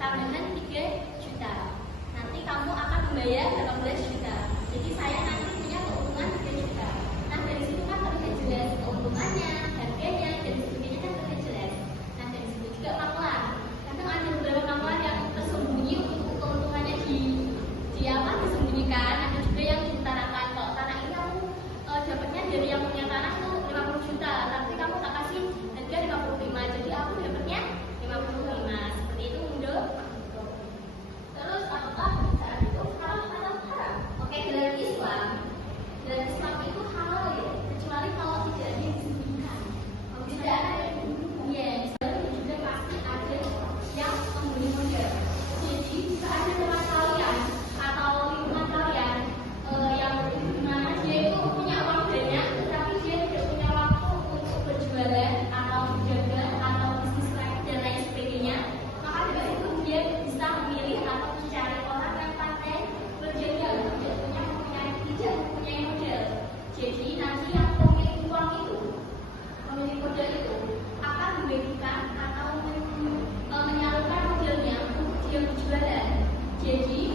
tambahan 3 juta. Nanti kamu akan membayar 18 juta. Jadi saya nanti punya keuntungan 3 juta. Nah dari situ kan terlihat jelas keuntungannya, harganya, dan sebagainya kan terlihat jelas. Nah dari situ juga makelar. Kadang ada beberapa makelar yang tersembunyi untuk keuntungannya disembunyikan. Ada juga yang diutarakan. Kalau tanah ini kamu dapatnya dari yang punya tanah tuh 50 juta, tapi kamu tak kasih harga 55, jadi aku dapatnya 55. Seperti itu mundur. Terus apakah bisa itu halal atau haram? Oke, dalam Islam itu halal ya, kecuali kalau tidak ada yang disembunyikan. Kalau tidak ada ya, juga pasti ada yang membeli modal. Jadi jika ada teman kalian atau lingkungan kalian yang dimana dia itu punya uang banyak, tetapi dia tidak punya waktu untuk berjualan atau berdagang atau bisnis lain dan lain sebagainya, maka dari itu dia bisa memilih atau mencari orang yang pandai berdagang, tidak mempunyai modal. Jadi nanti yang pemilik uang itu, pemilik modal itu akan membagikan atau menyalurkan modalnya untuk dia berjualan. Jadi